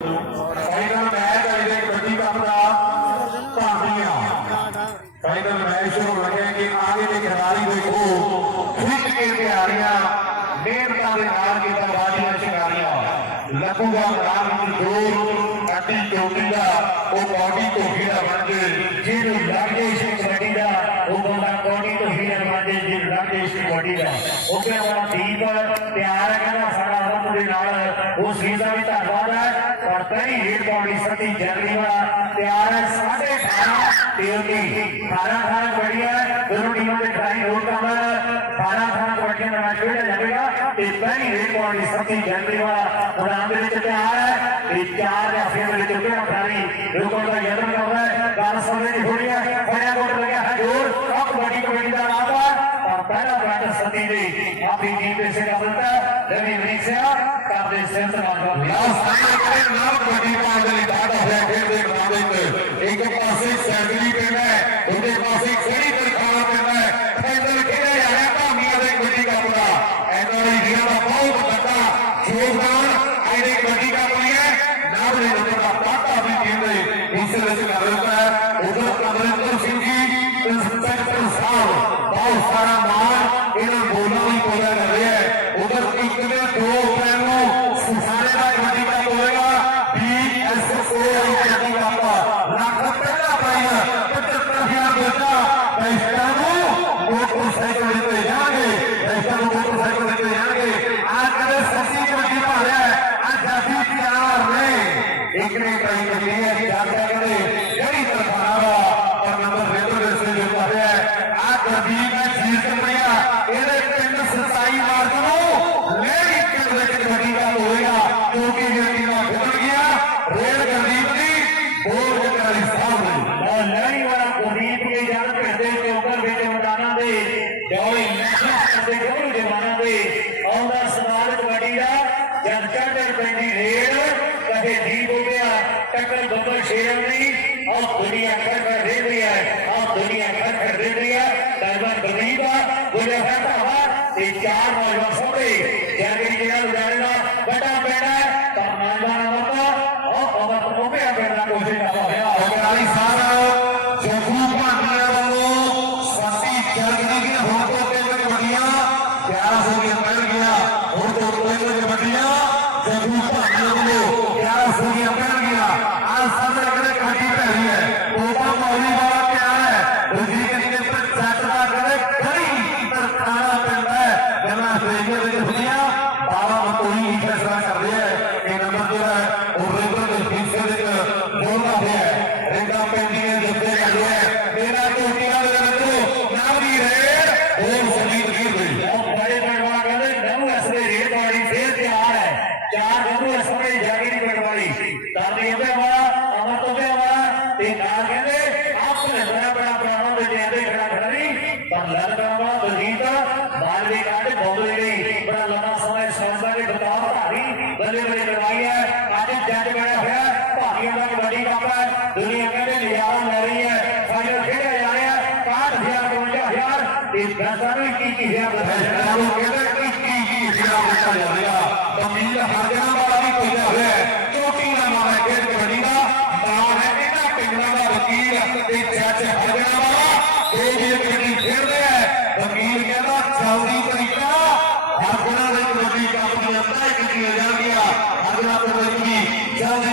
Final match ਹੈ ਇਹਦੇ kabaddi cup ਦਾ ਭਾਂਬੀਆਂ ਫਾਈਨਲ ਮੈਚ ਹੋ ਰਿਹਾ ਕਿ ਆਗੇ ਦੇ ਖਿਡਾਰੀ ਦੇਖੋ, ਖਿੱਚ ਕੇ ਤਿਆਰੀਆਂ, ਮਿਹਨਤਾਂ ਦੇ ਨਾਲ ਕੀਤਾ ਬਾਜ਼ੀਆਂ ਸ਼ਿਕਾਰੀਆਂ ਲੱਗੂਗਾ ਰਾਮ ਨੂੰ ਜੋਰ ਕਾਟੀ ਚੋਟੀ ਦਾ, ਉਹ ਬਾਡੀ ਤੋਂ ਹੀਰਾ ਬਣ ਕੇ, ਜਿਹਨੂੰ ਲੱਗੇ ਸੀ ਕਬੱਡੀ ਦਾ, ਉਹ ਬੰਦਾ ਬਾਡੀ ਤੋਂ ਹੀਰਾ ਬਣ ਕੇ, ਜਿਹਨੂੰ ਲੱਗੇ ਸੀ ਕਬੱਡੀ ਦਾ। ਉਹ ਕਹਿੰਦਾ ਦੀਪ ਤਿਆਰ ਹੈ, ਕਹਿੰਦਾ ਸਾਡਾ ਰੱਬ ਦੇ ਨਾਲ, ਉਹ ਸੀਜ਼ਾ ਵੀ ਧੰਨਵਾਦ ਹੈ। ਪਹਿਲੀ ਰੇਡ ਬਾਡੀ ਸਤੀ ਜਰਨੀ ਦਾ ਤਿਆਰ ਹੈ 18.5 ਤੇਲ ਦੀ 18 18 ਬੜੀਆਂ ਦੋਨੋਂ ਟੀਮਾਂ ਦੇ ਟਰਾਈ ਰੋਲ ਕਵਰ 18 18 ਬੜੀਆਂ ਦਾ ਮੈਚ ਖੇਡਿਆ ਜਾਵੇਗਾ ਤੇ ਪਹਿਲੀ ਰੇਡ ਬਾਡੀ ਸਤੀ ਜਰਨੀ ਦਾ ਇਸੇ ਵਿੱਚ ਕਰਨਾ ਹੈ ਉਦੋਂ ਕਮਰਿੰਦਰ ਸਿੰਘ ਜੀ ਤੇ ਸੁੱਚਾ ਸਾਹਿਬ ਬਹੁਤ ਸਾਰਾ 따라서 मदद करावा बलजीत बाल ਦੇ ਕਾਢ ਬੋਲਦੇ ਨੇ ਬੜਾ ਲੰਮਾ ਸਮਾਂ ਸੌਂਦਾ ਦੇ ਬਤਾਵ ਭਾਰੀ ਬੱਲੇ ਬੱਲੇ ਲੜਾਈ ਹੈ ਅੱਜ ਜੱਜ ਬਣਿਆ ਹੋਇਆ ਭਾਰੀਆਂ ਦਾ ਕਬੱਡੀ ਕੱਪ ਹੈ ਦੁਨੀਆ ਕਹਿੰਦੇ ਨਜ਼ਾਰਾ ਲੈ ਰਹੀ ਹੈ ਸਾਡੇ ਖੇਡਿਆ ਜਾ ਰਿਹਾ 65000 55000 ਤੇ ਬੈਸਾਂ ਨੂੰ 21000 ਬਤਾਇਆ ਉਹ ਕਹਿੰਦਾ 21000 ਬਤਾਇਆ ਜਾ ਰਿਹਾ ਤਮੀਰ ਹਰ ਜਗ੍ਹਾ ਵਾਲਾ ਵੀ ਪੁੱਜਿਆ ਹੋਇਆ ਹੈ ਚੋਟੀ ਦਾ ਨਾਮ ਹੈ ਖੇਡ ਕਬੱਡੀ ਦਾ ਨਾਮ ਹੈ ਇਹਨਾਂ ਪਿੰਡਾਂ ਦਾ ਵਕੀਲ ਤੇ ਜੱਜ ਹਰ ਜਗ੍ਹਾ ਵਾਲਾ ਇਹ ਵੀਰ ਕਬੱਡੀ ਖੇਡਦੇ ਆ। ਵਕੀਲ ਕਹਿੰਦਾ ਚੌਦੀ ਤਰੀਕਾ, ਹਰ ਗੁਣਾ ਦੇ ਕਬੱਡੀ ਕੱਪ ਦੇ ਅੰਦਰ ਹੀ ਕੀਤੀ ਜਾਂਦੀ ਆ ਹਰ ਗੁਣਾ ਕਬੱਡੀ ਜਾਂਦੀ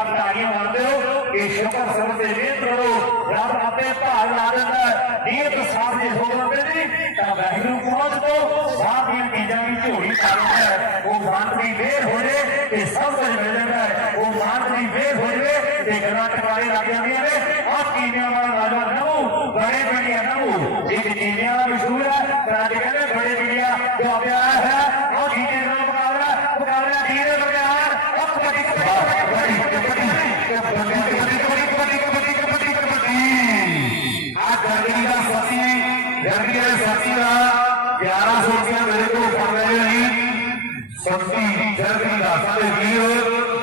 ਦਿਓ ਤਾੜੀਆਂ ਮਾਰ ਦਿਓ ਕਿ ਸ਼ੁਕਰ ਸਭ ਤੇ ਮਿਹਨਤ ਕਰੋ। ਰੱਬ ਆਪੇ ਭਾਗ ਲਾ ਦਿੰਦਾ ਨੀਅਤ ਸਾਫ਼ ਜੇ ਹੋ ਜਾਂਦੇ ਨੇ, ਤਾਂ ਵਾਹਿਗੁਰੂ ਪਹੁੰਚ ਤੋਂ ਸਾਹ ਦੀਆਂ ਚੀਜ਼ਾਂ ਦੀ ਝੋਲੀ ਪਾ ਦਿੰਦਾ ਉਹ ਮਾਨ ਦੀ ਵੇਰ ਹੋ ਜੇ, ਤੇ ਸਭ ਕੁਝ ਮਿਲ ਜਾਂਦਾ ਉਹ ਮਾਨ ਦੀ ਵੇਰ ਹੋ ਜਵੇ ਤੇ ਗੱਲਾਂ ਟਕਾਰੇ ਲੱਗ ਜਾਂਦੀਆਂ ਨੇ। ਆਹ ਕੀਮਿਆਂ ਵਾਲਾ ਰਾਜਾ ਨਮੂ ਬੜੇ ਬੜੀਆਂ ਨਮੂ ਇੱਕ ਕੀਮਿਆਂ ਦਾ ਮਸ਼ਹੂਰ ਹੈ ਪਰ ਅੱਜ ਕਹਿੰਦੇ ਬੜੇ ਬੜੀਆਂ ਜੋ ਆਪਿਆ ਹੈ ਉਹ ਜੀਤੇ ਦਾ ਮੁਕਾਬਲਾ ਮੁਕਾਬਲਾ ਜੀਰੇ ਬਗਿਆਨ ਉਹ ਕਬੱਡੀ ਕਬੱਡੀ ਕਬੱਡੀ ਆ ਗਰਮੀ ਦਾ ਸਤੀ ਗਰਮੀ ਦੇ ਸਤੀ ਦਾ 1100 ਰੁਪਏ ਮੇਰੇ ਕੋਲ ਫੜ ਰਹੇ ਨਹੀਂ ਸਤੀ ਗਰਮੀ ਦਾ ਸਾਡੇ ਵੀਰ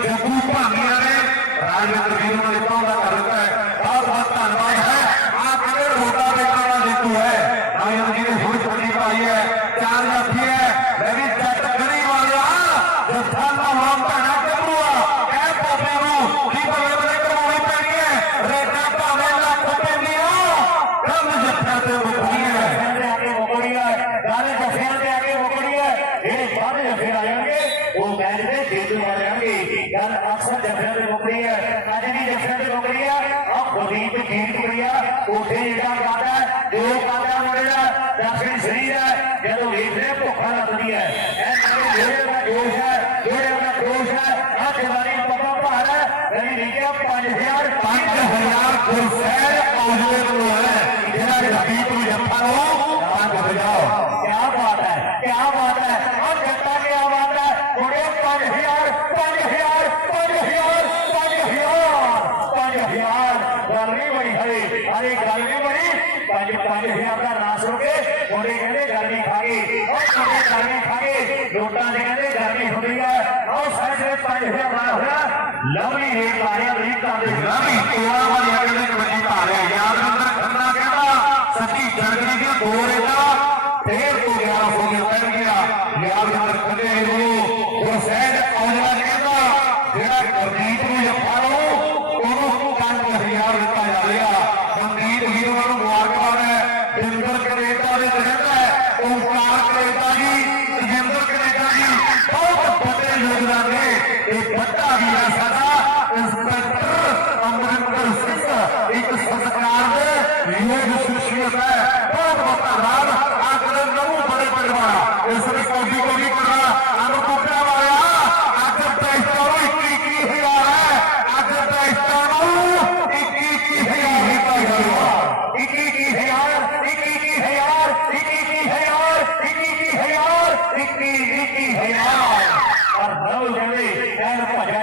ਜੱਗੂ ਭਾਂਗੀਆਂ ਨੇ ਰਾਜਵਿੰਦਰ ਵੀਰ ਨੂੰ ਦਿੱਤਾ ਉਹਦਾ ਕਰ ਦਿੱਤਾ ਹੈ ਬਹੁਤ ਬਹੁਤ ਧੰਨਵਾਦ ਹੈ ਆ ਕਹਿੰਦੇ ਰੋਟਾ ਵੇਚਣ ਵਾਲਾ ਜੇਤੂ ਹੈ ਆਇਨ ਜੀ ਨੇ ਹੁਣ ਛੱਡੀ ਪਾਈ ਹੈ ਚਾਰ ਜਾਫੀ ਹੈ ਮੈਂ ਵੀ ਜੱਟ ਗੜੀ ਵਾਲਿਆ ਜੱਥਾ ਨਾ ਹੋਂ ਭੈਣਾ ਗੱਭਰੂਆ ਕਹਿ ਪਾਪੇ ਨੂੰ ਕੀ ਬਲੇ ਬਲੇ ਕਰਵਾਉਣੀ ਪੈਣੀ ਹੈ ਰੇਟਾਂ ਭਾਵੇਂ ਲੱਖ ਪੈਂਦੀਆਂ ਕੰਮ ਜੱਥਾ ਤੇ ਮੁਕਦੀ ਹੈ ਕਹਿੰਦੇ ਆ ਕੇ ਮੁਕੜੀ ਹੈ ਗਾਲੇ ਜਫਿਆਂ ਤੇ ਆ ਕੇ ਮੁਕੜੀ ਹੈ ਜਿਹੜੇ ਬਾਅਦ ਜਫੇ ਆਣਗੇ ਉਹ ਮੈਚ ਦੇ ਜੇਤੂ ਬਣ ਜਾਣਗੇ ਗੱਲ ਅਕਸਰ ਜਫਿਆਂ ਤੇ ਮੁਕੜੀ ਹੈ ਅੱਜ ਵੀ ਜਫਿਆਂ ਤੇ ਮੁਕੜੀ ਹੈ ਆ ਗੁਰਦੀਪ ਜੀਤ ਕੁੜੀਆ ਉਥੇ ਜਿਹੜਾ ਕਾਦਾ ਜੋ ਕਾਦਾ ਮੁੜਿਆ ਦਰਸ਼ਨ ਸਰੀਰ ਹੈ, ਜਦੋਂ ਵੇਖਦੇ ਭੁੱਖਾ ਲੱਗਦੀ ਹੈ, ਇਹ ਮੇਰੇ ਜਿਹੜੇ ਦਾ ਜੋਸ਼ ਹੈ, ਜਿਹੜੇ ਦਾ ਜੋਸ਼ ਹੈ ਆ ਜਵਾਨੀ ਬਾਬਾ ਭਾਰ ਹੈ, ਰਵੀ ਲਿਖਿਆ 5000 5000 ਗੁਰਸੈਰ ਔਜਲੇ ਨੂੰ ਹੈ ਜਿਹੜਾ ਰੱਬੀ ਤੋਂ ਜੱਫਾ ਲਓ। ਲਵਲੀ ਰੇਲ ਵਾਲਿਆਂ ਦੇ ਕੰਮ ਦੇ ਲਵਲੀ ਕੋਲਾ ਵਾਲਿਆਂ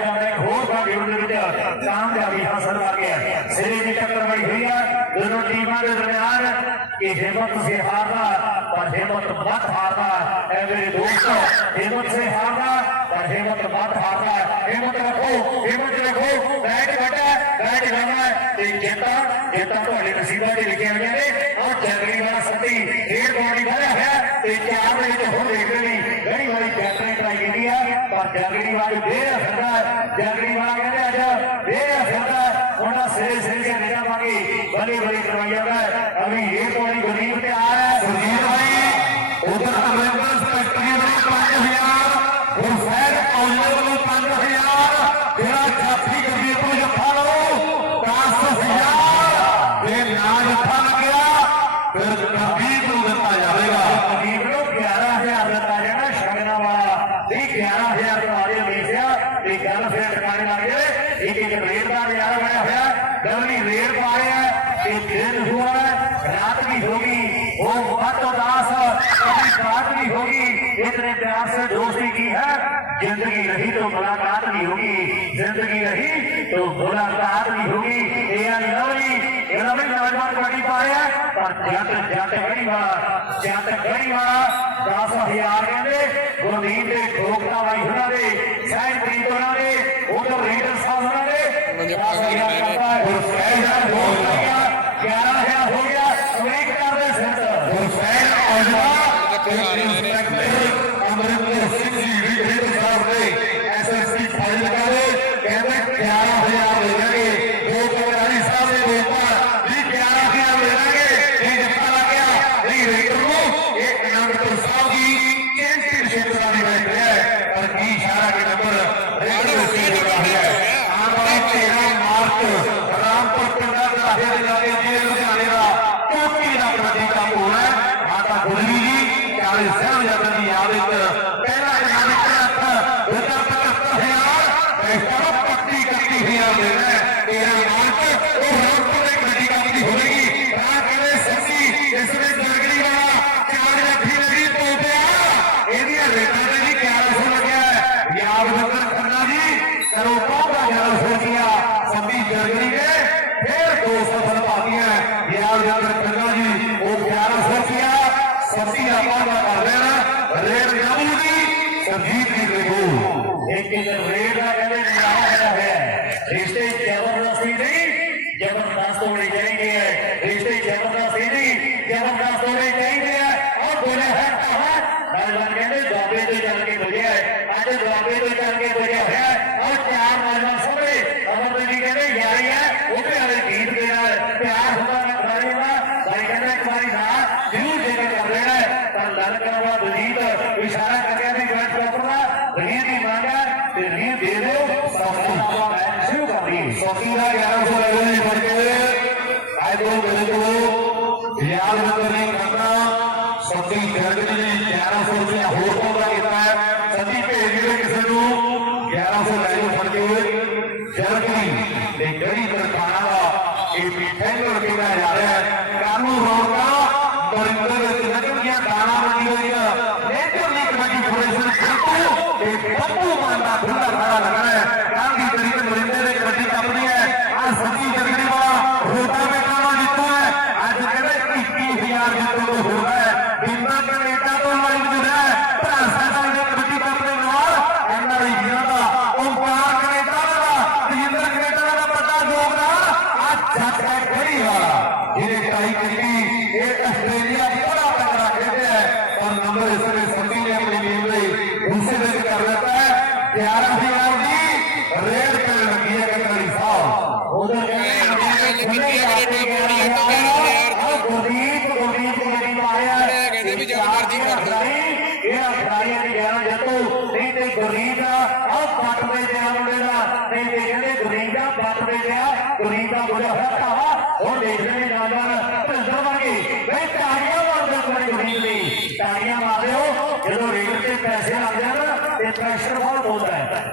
ਐਨ ਹੈ ਹੋਰ ਦਾ ਗੇਮ ਦੇ ਵਿੱਚ ਕਾਮਯਾਬੀ ਹਾਸਲ ਕਰ ਗਿਆ। ਸਿਰੇ ਦੀ ਟੱਕਰ ਬੜੀ ਹੋਈ ਹੈ ਦੋਨੋਂ ਟੀਮਾਂ ਦੇ ਦਰਮਿਆਨ ਕਿ ਹਿੰਮਤ ਸੇ ਹਾਰਨਾ ਪਰ ਹਿੰਮਤ ਮਤ ਹਾਰਦਾ। ਐ ਮੇਰੇ ਦੋਸਤੋ, ਹਿੰਮਤ ਸੇ ਹਾਰਦਾ, ਪਰ ਹਿੰਮਤ ਮਤ ਹਾਰਦਾ। ਹਿੰਮਤ ਰੱਖੋ ਹਿੰਮਤ ਰੱਖੋ। ਬੈਟ ਘਟਾ ਬੈਟ ਗਾਣਾ ਤੇ ਜੇਤਾ ਜੇਤਾ ਤੁਹਾਡੇ ਨਸੀਬਾਂ 'ਚ ਲਿਖੀਆਂ ਹੋਈਆਂ ਨੇ। ਔਰ ਜੰਗਲੀ ਵਾਲਾ ਸੱਤੀ ਡੇਢ ਬੋਡੀ ਵਧਿਆ ਹੋਇਆ ਤੇ ਚਾਰ ਦੇ ਵਿੱਚ ਹੁਣ ਦੇਖਦੇ ਨਹੀਂ ਗੜੀ ਵਾਲੀ ਬੈਟਰੀ ਟਰਾਈ ਕੀਤੀ ਆ, ਪਰ ਜੰਗਲੀ ਵਾਲੀ ਫੇਰ ਅਸਰਦਾ ਜੰਗਲੀ ਵਾਲਾ ਕਹਿੰਦੇ ਅੱਜ ਫੇਰ ਅਸਰਦਾ ਉਹਨਾਂ ਸਿਰੇ ਸਿਰੇ ਦੇ ਨਿਗਾਹ ਮਾਗੀ ਬਲੀ ਬਲੀ ਕਰਵਾਈਆ ਹੈ। ਅਭੀ ਇਹ ਪੌੜੀ ਗਰੀਬ ਤੇ ਆ जिंदगी रही तो मुलाकात भी होगी जिंदगी रही तो मुलाकात भी होगी ये लवली ये लवली नौजवान कबड्डी पा रहे हैं पर जट जट गड़ी वाला जट गड़ी वाला 10000 ਕਹਿੰਦੇ ਗੁਰਦੀਪ ਦੇ ਠੋਕਤਾ ਬਾਈ ਉਹਨਾਂ ਦੇ ਸਹਿਜ ਪ੍ਰੀਤ ਉਹਨਾਂ ਦੇ ਉਧਰ ਰੇਡਰ ਸਾਹਿਬ ਉਹਨਾਂ ਦੇ 10000 ਦਾ ਸਾਡੇ ਦੇ ਲਾਗੇ ਦੇ ਲੁਧਿਆਣੇ ਦਾ ਚੋਟੀ ਦਾ ਕਬੱਡੀ ਕੱਪ ਹੋਣਾ ਹੈ। ਮਾਤਾ ਗੁਲਵੀ ਜੀ, ਕਾਲੇ ਸਾਹਿਬ ਜੱਟ ਦੀ ਯਾਦ ਵਿੱਚ ਲੇਕਿਨ ਰੇੜਾ ਕਹਿੰਦੇ ਨਿਆਣਾ ਖੜਾ ਹੈ ਰਿਸ਼ਤੇ ਜ਼ਬਰਦਸਤੀ ਨਹੀਂ ਜ਼ਬਰਦਸਤ ਹੋਣੇ ਚਾਹੀਦੇ ਹੈ ਰਿਸ਼ਤੇ ਜ਼ਬਰਦਸਤੀ ਨਹੀਂ ਜ਼ਬਰਦਸਤ ਹੋਣੇ ਚਾਹੀਦੇ नारा लगाना है। गांधी तरीके मुरिंदे ने कबड्डी कप दी है। आज सच्ची जगड़ी वाला होता में कौन जीता है। आज कहते इक्कीस हज़ार जीतों को होता है। बिंदा कनेडा तो लाइव जुड़ा है। भ्रासा साल कबड्डी कप के नाल एनआरआई जीना का ओंकार कनेडा का तजिंदर कनेडा का बड़ा योगदान आज छत है खड़ी वाला। जिन्हें टाई करी ये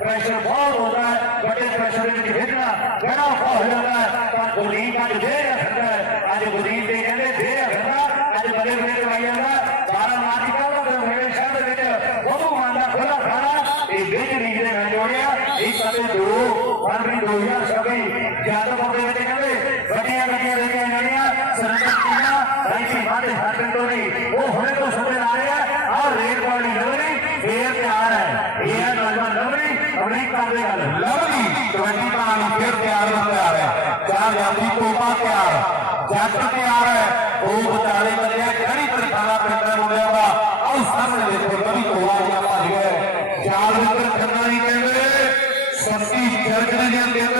प्रेशर बहुत होता है बड़े प्रेशर में खेलना बड़ा खौफ हो जाता है पर गुरदीन का जो देर है अज गुरदीन के कहते देर है ਚਾਰ ਮਦਰ ਖੰਨਾ ਜੀ ਕਹਿੰਦੇ ਸੱਤੀ ਜਰਗ ਨੇ ਜਾਂਦੇ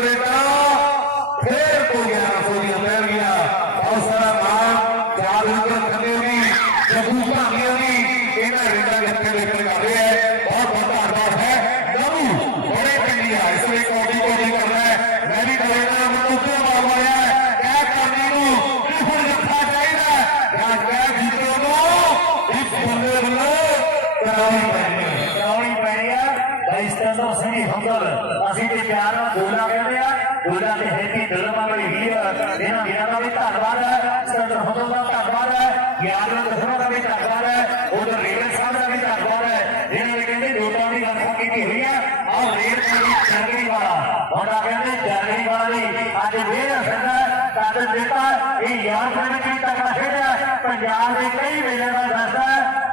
ਸਰਹਦੋਂ ਦਾ ਧੰਨਵਾਦ ਹੈ। ਗਿਆਨ ਦਸਰਾ ਦਾ ਵੀ ਧੰਨਵਾਦ ਹੈ। ਉਧਰ ਰੇਲ ਸਾਹਿਬ ਦਾ ਵੀ ਧੰਨਵਾਦ ਹੈ। ਜਿਹਨਾਂ ਨੇ ਕਹਿੰਦੇ ਨੋਟਾਂ ਦੀ ਵਰਖਾ ਕੀਤੀ ਹੋਈ ਹੈ। ਆਹ ਰੇਲ ਦੀ ਜਰਨੀ ਵਾਲਾ ਉਹਨਾਂ ਕਹਿੰਦੇ ਜਰਨੀ ਵਾਲੀ ਅੱਜ ਵੇਰ ਅਸਰ ਸਾਡੇ ਨੇਤਾ ਇਹ ਯਾਰ ਦੇ ਵਿੱਚ ਵੀ ਤਕੜਾ ਖੇਡਿਆ ਪੰਜਾਬ ਦੇ ਕਈ ਵੇਲੇ ਦਾ ਦੱਸਦਾ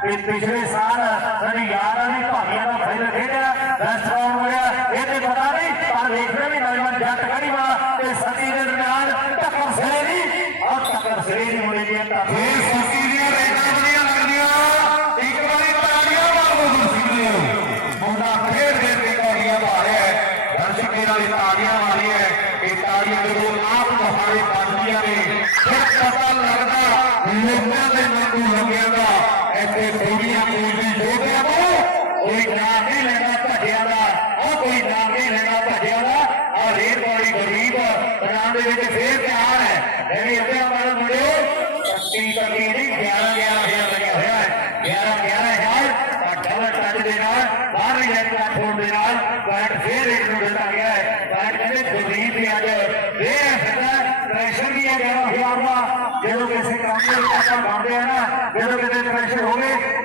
ਇਹ ਪਿਛਲੇ ਸਾਲ ਸਾਡੀ ਯਾਰਾਂ ਦੀ ਭਾਗੀਆਂ ਦਾ ਫਾਈਨਲ ਖੇਡਿਆ ਰਾਸ਼ਟਰ ਤੇ ਫਿਰ ਪਤਾ ਲੱਗਦਾ ਲੋਕਾਂ ਦੇ ਮਨ ਨੂੰ ਲੱਗਿਆ ਦਾ ਇੱਥੇ ਥੋੜੀਆਂ ਕੋਈ ਵੀ ਜੋਗਾ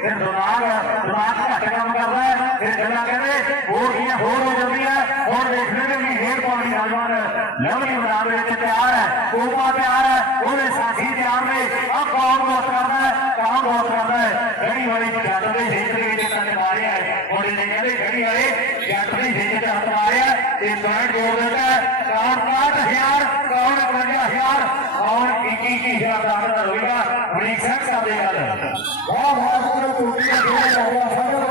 ਫਿਰ ਦਿਮਾਗ ਦਿਮਾਗ ਘੱਟ ਕੰਮ ਕਰਦਾ ਹੈ, ਫਿਰ ਗੱਲਾਂ ਕਹਿੰਦੇ ਹੋਰ ਦੀਆਂ ਹੋਰ ਹੋ ਜਾਂਦੀਆਂ ਹੁਣ ਦੇਖਦੇ ਨੇ ਵੀ ਹੇਡ ਪਾਉਣ ਦੀ ਨੌਜਵਾਨ ਲਵਲੀ ਮੈਦਾਨ ਵਿੱਚ ਤਿਆਰ ਹੈ, ਕੋਪਾ ਤਿਆਰ ਹੈ, ਉਹਦੇ ਸਾਥੀ ਤਿਆਰ ਨੇ ਆ ਕੌਣ ਬਹੁਤ ਕਰਦਾ ਹੈ, ਕੌਣ ਬਹੁਤ ਕਰਦਾ ਹੈ? ਗੜੀ ਵਾਲੀ ਜੱਟ ਦੇ ਹਿੱਤ ਦੇ ਵਿੱਚ ਕੰਨ ਮਾਰਿਆ ਹੈ ਹੁਣ ਇਹ ਕਹਿੰਦੇ ਗੜੀ ਵਾਲੇ ਜੱਟ ਦੇ ਹਿੱਤ ਤੇ ਹੱਥ ਮਾਰਿਆ ਤੇ ਪੁਆਇੰਟ ਜੋੜ ਦਿੱਤਾ ਕੌਣ 65000 ਕੌਣ 51000 ਕੌਣ 21000 ਦਾ ਅੰਦਰ ਹੋਏਗਾ ਬੜੀ ਸਹਿਤ ਕਰਦੇ ਗੱਲ ਵਾਹ ਵਾਹ ਕੋਲ ਟੁੱਟੀ ਹੈ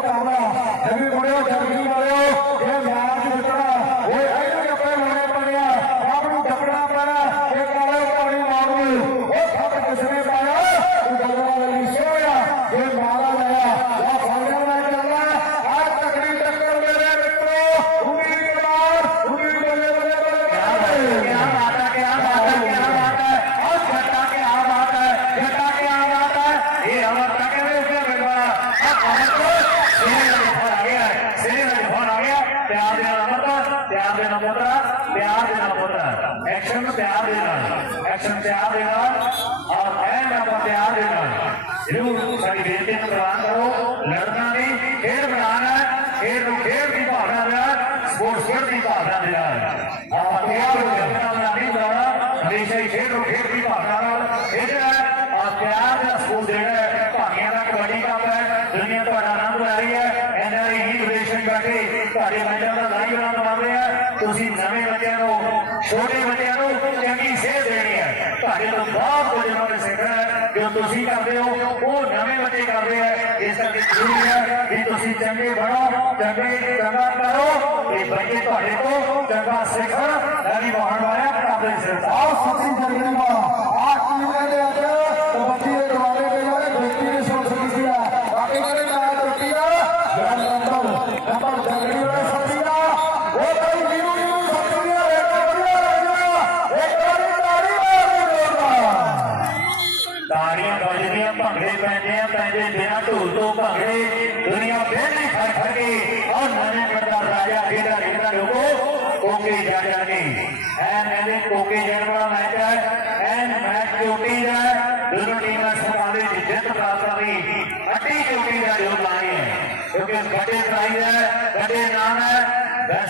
ਪਿਆਰ ਦੇਣਾ ਹੈ। ਦਾ ਕਬੱਡੀ ਕੰਮ ਹੈ, ਦੁਨੀਆ ਤੁਹਾਡਾ ਆਨੰਦ ਲੈ ਰਹੀ ਹੈ। ਇਹਨਾਂ ਦੀ ਹੀ ਕਰਕੇ ਤੁਹਾਡੇ ਮੈਚਾਂ ਦਾ ਲਾਈਵ ਆਨੰਦ ਮਾਣਦੇ ਆ ਤੁਸੀਂ ਨਵੇਂ ਬੱਚਿਆਂ ਨੂੰ, ਛੋਟੇ ਬੱਚਿਆਂ ਨੂੰ ਚੰਗੀ ਸੇਧ ਦੇਣੀ ਹੈ। ਤੁਹਾਡੇ ਤੋਂ ਬਹੁਤ ਕੁਝ ਉਹਨਾਂ ਨੇ ਸਿੱਖਣਾ ਹੈ। ਜੋ ਤੁਸੀਂ ਕਰਦੇ ਹੋ, ਉਹ ਨਵੇਂ ਬੱਚੇ ਕਰਦੇ ਆ। ਇਸ ਕਰਕੇ ਜ਼ਰੂਰੀ ਹੈ ਕਿ ਤੁਸੀਂ ਚੰਗੇ ਬਣੋ, ਚੰਗੇ ਚੰਗਾ ਕਰੋ ਤੇ ਬੱਚੇ ਤੁਹਾਡੇ ਤੋਂ ਚੰਗਾ ਸਿੱਖਣ। ਐਡੀ ਵਾਹਣ ਵਾਲਿਆ ਕਰਦੇ ਸਿਰ ਆਓ ਸੱਚੀ ਜਰਗਣੀ ਵਾਲਾ ਆ ਟੀਮ ਦੇ ਅੱਜ ਭੰਗੜੇ ਪੈਂਦੇ ਆ ਪੈਂਦੇ ਬਿਨਾਂ ਢੋਲ ਤੋਂ ਭੰਗੜੇ। ਦੁਨੀਆ ਫੇਰਦੀ ਫੜ ਫੜ ਔਰ ਨਵੇਂ ਪਰਦਾ ਰਾਜਾ ਖੇਡਾ ਖੇਡਾ ਲੋਕੋ ਕੋਕੇ ਜਾ ਜਾਣਗੇ ਐ ਮੈਨੇ ਕੋਕੇ ਜਾਣ ਵਾਲਾ ਮੈਚ ਹੈ ਐ ਮੈਚ ਚੋਟੀ ਦਾ ਦੋਨੋਂ ਟੀਮਾਂ ਮੁਕਾਬਲੇ ਦੀ ਜਿੱਤ ਪ੍ਰਾਪਤ ਕਰਨੀ ਅੱਡੀ ਚੋਟੀ ਦਾ ਜੋਰ ਲਾਣੀ ਹੈ, ਕਿਉਂਕਿ ਵੱਡੇ ਪ੍ਰਾਈਜ਼ ਹੈ।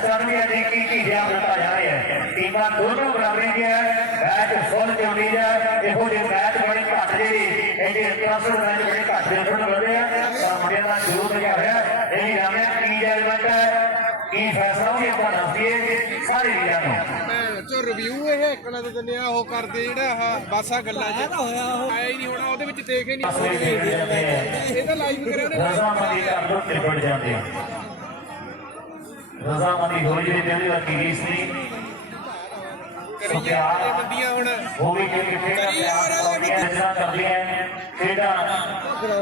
ਆਰਮੀ ਅਡੀ ਕੀ ਕੀ ਜਿਆ ਦਿੱਤਾ ਜਾ ਰਿਹਾ ਹੈ ਟੀਮਾਂ ਦੋਨੋਂ ਬਰਾਬਰੀ ਦੀਆਂ ਹੈ ਮੈਚ ਫੁੱਲ ਚੱਲਦੀ ਹੈ ਇਹੋ ਜਿਹੇ ਮੈਚ ਬੜੀ ਘੱਟ ਜਿਹੜੀ ਐਡੇ ਇੰਟਰਸਟ ਮੈਚ ਬੜੇ ਘੱਟ ਦੇਖਣ ਨੂੰ ਮਿਲਦੇ ਆ। ਤਾਂ ਮੁੰਡਿਆਂ ਦਾ ਜ਼ਰੂਰ ਲੱਗਿਆ ਹੋਇਆ ਇਹ ਜਾਣਿਆ ਕੀ ਜਜਮੈਂਟ ਹੈ ਕੀ ਫੈਸਲਾ ਵੀ ਆਪਾਂ ਦੱਸ ਦਈਏ ਸਾਰੇ ਵੀਰਾਂ ਨੂੰ। ਚੋ ਰਿਵਿਊ ਇਹ ਇੱਕਣਾ ਤੇ ਦਿੰਦੇ ਆ ਉਹ ਕਰਦੇ ਜਿਹੜਾ ਆਹ ਬਸ ਆ ਗੱਲਾਂ 'ਚ। ਆਇਆ ਹੀ ਨਹੀਂ ਹੋਣਾ ਉਹਦੇ ਵਿੱਚ ਦੇਖ ਹੀ ਨਹੀਂ ਇਹ ਤਾਂ ਲਾਈਵ ਕਰਿਆ ਉਹਨੇ। ਕਰ ਲੋ ਨਿਬੜ ਜਾਂਦੇ ਆ। ਰਜ਼ਾਮੰਦੀ ਹੋਈ ਜਿਹੜੀ ਕਹਿੰਦੇ ਦਾ ਕੀ ਰੀਸ ਨਹੀਂ ਕਰੀ ਜਾਂਦੇ ਨੇ ਬੰਦੀਆਂ ਹੁਣ। ਉਹ ਵੀ ਕਿ ਖੇਡਾਂ ਪਿਆਰ ਕਰਦੀਆਂ ਰਚਨਾ ਕਰਦੀਆਂ ਖੇਡਾਂ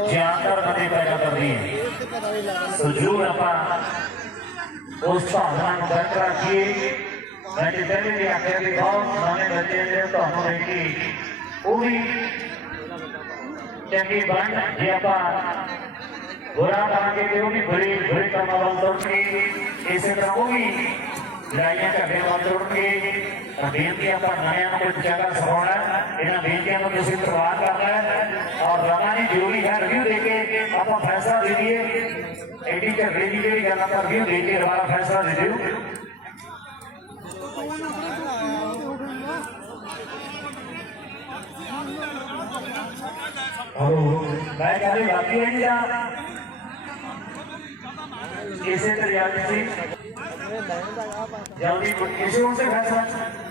ਜਾਨਦਾਰ ਬੰਦੇ ਪੈਦਾ ਕਰਦੀਆਂ ਸੋ ਜ਼ਰੂਰ ਆਪਾਂ ਉਸ ਭਾਵਨਾ ਨੂੰ ਬਰਕਰਾਰ ਰੱਖੀਏ ਮੈਂ ਤੇ ਪਹਿਲੇ ਵੀ ਆਖਿਆ ਕਿ ਬਹੁਤ ਨਵੇਂ ਬੱਚੇ ਨੇ ਤੁਹਾਨੂੰ ਦੇਖ ਕੇ ਉਹ ਵੀ ਚੰਗੀ ਬਣ। ਜੇ ਆਪਾਂ ਬੁਰਾ ਕਰਾਂਗੇ ਤੇ ਉਹ ਵੀ ਬੜੇ ਬੜੇ ਕੰਮਾਂ ਵੱਲ ਤੁਰਨਗੇ ਇਸੇ ਤਰ੍ਹਾਂ ਉਹ ਵੀ ਲੜਾਈਆਂ ਝਗੜੇ ਵੱਲ ਤੁਰਨਗੇ ਤਾਂ ਬੇਨਤੀ ਆਪਾਂ ਨਵਿਆਂ ਨੂੰ ਕੁਝ ਜਗ੍ਹਾ ਸਿਖਾਉਣਾ ਇਹਨਾਂ ਬੇਨਤੀਆਂ ਨੂੰ ਤੁਸੀਂ ਪ੍ਰਵਾਨ ਕਰਨਾ ਹੈ ਔਰ ਰਮਾ ਜੀ ਜ਼ਰੂਰੀ ਹੈ ਰਿਵਿਊ ਦੇ ਕੇ ਆਪਾਂ ਫੈਸਲਾ ਦੇ ਦਈਏ ਐਡੀ ਝਗੜੇ ਦੀ ਜਿਹੜੀ ਗੱਲ ਆਪਾਂ ਰਿਵਿਊ ਦੇ ਕੇ ਦੁਬਾਰਾ ਫੈਸਲਾ ਦੇ ਦਿਓ ਮੈਂ ਕਹਿੰਦੇ ਬਾਕੀ ਹੈ ਜਾਂ ਇਸੇ ਤਰ੍ਹਾਂ ਸੀ ਜਲਦੀ ਕਿਸੇ ਨੂੰ ਸੇ ਫੈਸਲਾ।